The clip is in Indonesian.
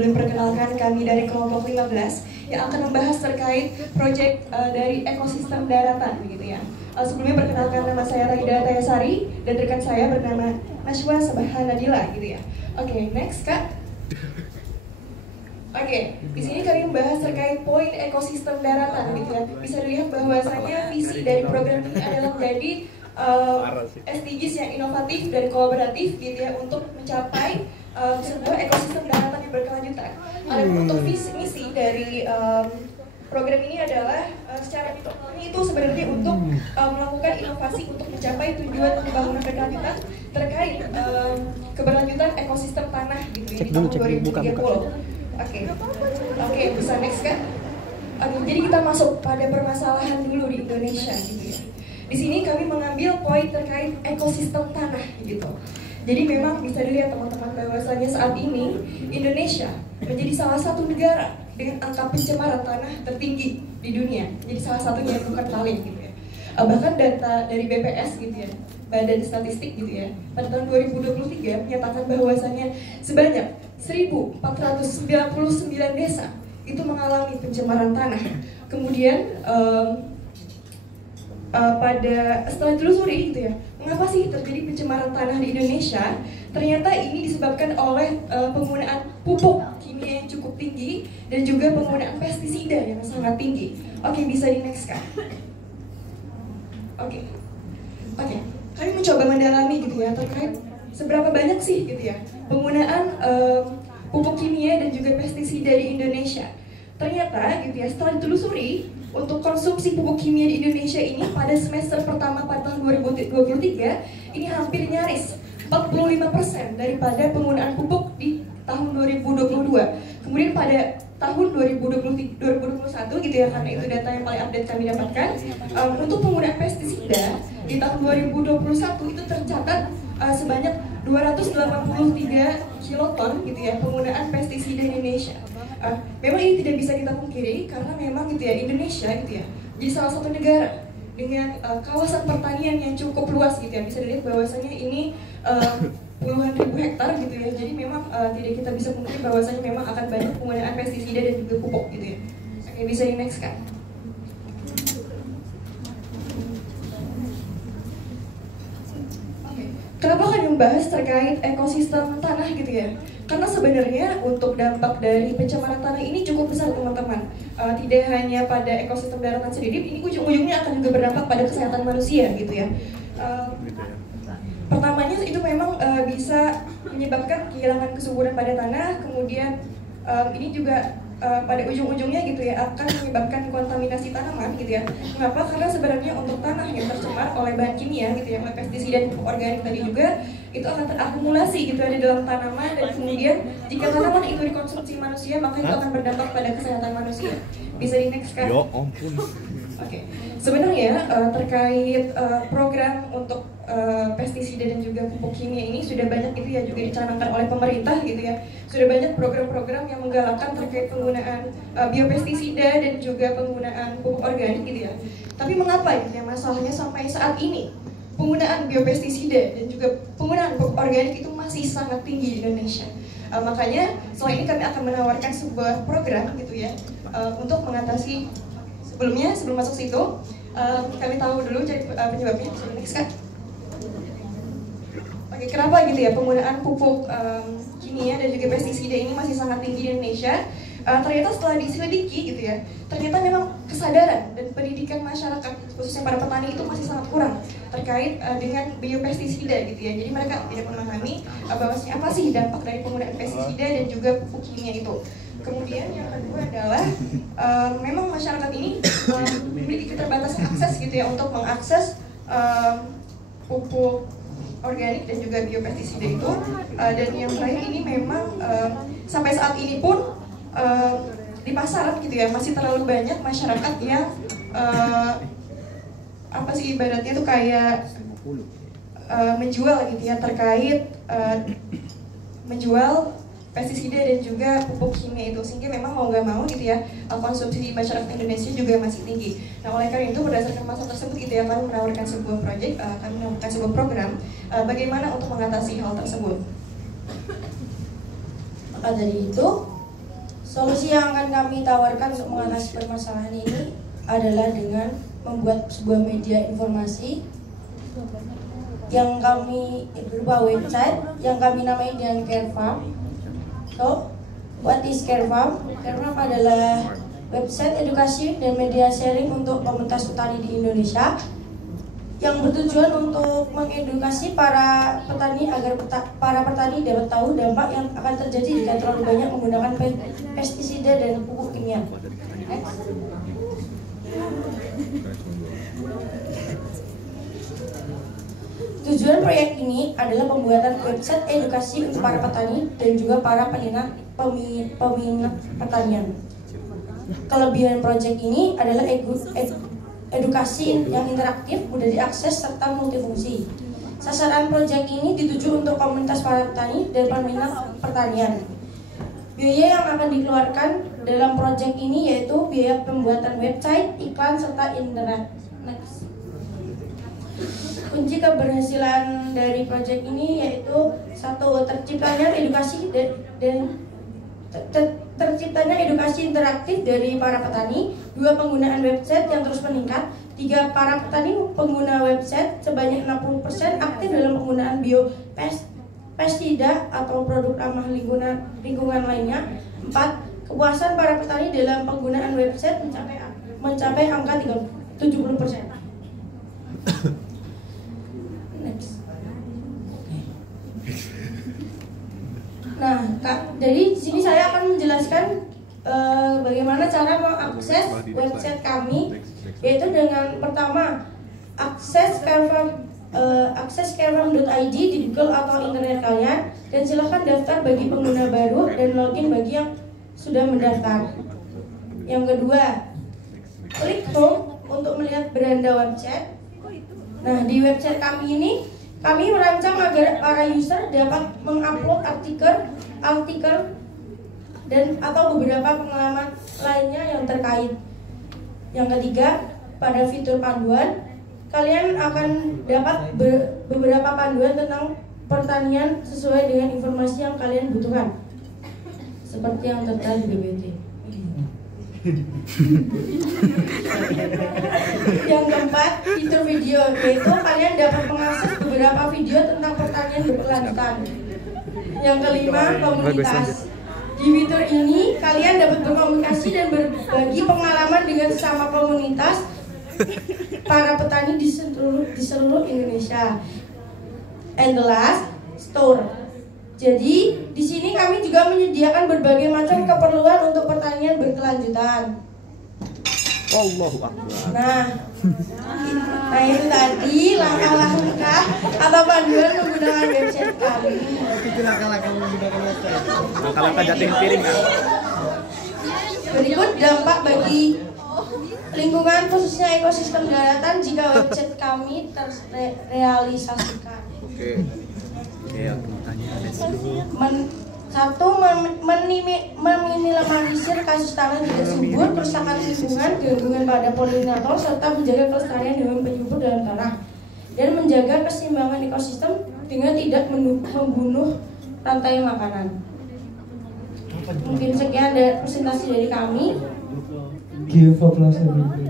sebelum perkenalkan kami dari kelompok 15 yang akan membahas terkait proyek dari ekosistem daratan begitu ya. Sebelumnya perkenalkan, nama saya Raida Tayasari dan rekan saya bernama Nashwa Sabahanadila gitu ya. Oke, next Kak. Oke, di sini kami membahas terkait poin ekosistem daratan gitu ya. Bisa dilihat bahwasanya visi dari program ini adalah menjadi SDGs yang inovatif dan kolaboratif gitu ya untuk mencapai sebuah ekosistem daratan yang berkelanjutan. Untuk misi dari program ini adalah secara mitokondria itu sebenarnya untuk melakukan inovasi untuk mencapai tujuan pembangunan berkelanjutan terkait keberlanjutan ekosistem tanah gitu ya di tahun 2030. Oke, bisa next Kak. Jadi kita masuk pada permasalahan dulu di Indonesia gitu ya. Di sini kami mengambil poin terkait ekosistem tanah gitu. Jadi memang bisa dilihat teman-teman bahwasanya saat ini Indonesia menjadi salah satu negara dengan angka pencemaran tanah tertinggi di dunia. Jadi salah satunya bukan paling gitu ya. Bahkan data dari BPS gitu ya, Badan Statistik gitu ya, pada tahun 2023 menyatakan bahwasanya sebanyak 1.499 desa itu mengalami pencemaran tanah. Kemudian setelah ditelusuri gitu ya, mengapa sih terjadi pencemaran tanah di Indonesia? Ternyata ini disebabkan oleh penggunaan pupuk kimia yang cukup tinggi dan juga penggunaan pestisida yang sangat tinggi. Oke, bisa di next kan? Oke. Kami mencoba mendalami gitu ya terkait seberapa banyak sih gitu ya penggunaan pupuk kimia dan juga pestisida di Indonesia. Ternyata gitu ya, setelah ditelusuri untuk konsumsi pupuk kimia di Indonesia ini pada semester pertama pada tahun 2023 ini hampir nyaris 45% daripada penggunaan pupuk di tahun 2022. Kemudian pada tahun 2021 gitu ya, karena itu data yang paling update kami dapatkan, untuk penggunaan pestisida di tahun 2021 itu tercatat sebanyak 283 kiloton gitu ya penggunaan pestisida di Indonesia. Memang ini tidak bisa kita pungkiri karena memang gitu ya Indonesia gitu ya jadi salah satu negara dengan kawasan pertanian yang cukup luas gitu ya. Bisa dilihat bahwasanya ini puluhan ribu hektar gitu ya. Jadi memang tidak kita bisa pungkiri bahwasanya memang akan banyak penggunaan pestisida dan juga pupuk gitu ya. Oke, bisa di next kan. Kenapa kami membahas terkait ekosistem tanah gitu ya? Karena sebenarnya untuk dampak dari pencemaran tanah ini cukup besar teman-teman. Tidak hanya pada ekosistem daratan sendiri, ini ujung-ujungnya akan juga berdampak pada kesehatan manusia gitu ya. Pertamanya itu memang bisa menyebabkan kehilangan kesuburan pada tanah, kemudian ini juga pada ujung-ujungnya gitu ya akan menyebabkan kontaminasi tanaman gitu ya. Mengapa? Karena sebenarnya untuk tanah yang tercemar oleh bahan kimia gitu ya, oleh pestisida dan pupuk organik tadi juga itu akan terakumulasi gitu ya di dalam tanaman, dan kemudian jika tanaman itu dikonsumsi manusia maka itu akan berdampak pada kesehatan manusia. Bisa di next kan? Ya ampun. Oke. Sebenarnya terkait program untuk pestisida dan juga pupuk kimia ini sudah banyak itu ya juga dicanangkan oleh pemerintah gitu ya. Sudah banyak program-program yang menggalakkan terkait penggunaan biopestisida dan juga penggunaan pupuk organik gitu ya. Tapi mengapa ya masalahnya sampai saat ini penggunaan biopestisida dan juga penggunaan pupuk organik itu masih sangat tinggi di Indonesia? Makanya setelah ini kami akan menawarkan sebuah program gitu ya untuk mengatasi. Sebelum masuk situ, kami tahu dulu jadi penyebabnya. Next kan? Oke, kenapa gitu ya penggunaan pupuk kimia dan juga pestisida ini masih sangat tinggi di Indonesia? Ternyata setelah diselidiki gitu ya, ternyata memang kesadaran dan pendidikan masyarakat khususnya para petani itu masih sangat kurang terkait dengan biopestisida gitu ya. Jadi mereka tidak memahami bahwasanya apa sih dampak dari penggunaan pestisida dan juga pupuk kimia itu. Kemudian yang kedua adalah memang masyarakat ini memiliki keterbatasan akses gitu ya untuk mengakses pupuk organik dan juga biopestisida itu. Dan yang terakhir ini memang sampai saat ini pun di pasaran gitu ya masih terlalu banyak masyarakat yang apa sih ibaratnya tuh kayak menjual gitu ya terkait menjual pestisida dan juga pupuk kimia itu, sehingga memang mau nggak mau gitu ya konsumsi di masyarakat Indonesia juga masih tinggi. Nah oleh karena itu berdasarkan masalah tersebut gitu ya kami menawarkan sebuah proyek, kami menawarkan sebuah program bagaimana untuk mengatasi hal tersebut. Maka dari itu Solusi yang akan kami tawarkan untuk mengatasi permasalahan ini adalah dengan membuat sebuah media informasi yang kami berupa website yang kami namai dengan CareFarm. So, what is CareFarm? CareFarm adalah website edukasi dan media sharing untuk komunitas petani di Indonesia yang bertujuan untuk mengedukasi para petani agar para petani dapat tahu dampak yang akan terjadi jika terlalu banyak menggunakan pestisida dan pupuk kimia. Next. Tujuan proyek ini adalah pembuatan website edukasi untuk para petani dan juga para peminat pertanian. Kelebihan proyek ini adalah edukasi yang interaktif, mudah diakses, serta multifungsi. Sasaran proyek ini dituju untuk komunitas para petani dan peminat pertanian. Biaya yang akan dikeluarkan dalam proyek ini yaitu biaya pembuatan website, iklan, serta internet. Next. Kunci keberhasilan dari proyek ini yaitu satu, terciptanya edukasi dan terciptanya edukasi interaktif dari para petani. Dua, penggunaan website yang terus meningkat. Tiga, para petani pengguna website sebanyak 60% aktif dalam penggunaan biopestisida atau produk ramah lingkungan lainnya. Empat, kepuasan para petani dalam penggunaan website mencapai angka 70%. Nah, dari sini saya akan menjelaskan bagaimana cara mengakses website kami, yaitu dengan pertama akses carefarm.id di Google atau internet kalian, dan silahkan daftar bagi pengguna baru dan login bagi yang sudah mendaftar. Yang kedua, klik home untuk melihat beranda website. Nah, di website kami ini kami merancang agar para user dapat mengupload artikel dan atau beberapa pengalaman lainnya yang terkait. Yang ketiga, pada fitur panduan, kalian akan dapat beberapa panduan tentang pertanian sesuai dengan informasi yang kalian butuhkan, seperti yang tertera di BBT. Yang keempat, fitur video, yaitu kalian dapat mengakses beberapa video tentang pertanian berkelanjutan. Yang kelima, komunitas. Di fitur ini kalian dapat berkomunikasi dan berbagi pengalaman dengan sesama komunitas para petani di seluruh Indonesia. And the last, store. Jadi di sini kami juga menyediakan berbagai macam keperluan untuk pertanian berkelanjutan. Allahu Akbar. Nah itu tadi langkah-langkah atau panduan menggunakan website kami. Langkah-langkah menggunakan website. Langkah-langkah jating piring kan? Berikut dampak bagi lingkungan khususnya ekosistem daratan jika website kami terrealisasikan. Oke. Oke, aku tanya. Satu, meminimalisir kasus tanah tidak subur, kerusakan lingkungan, gangguan pada polinator, serta menjaga kelestarian hewan penyubur dalam tanah, dan menjaga keseimbangan ekosistem dengan tidak membunuh rantai makanan. Mungkin sekian dari presentasi dari kami. Give applause everybody.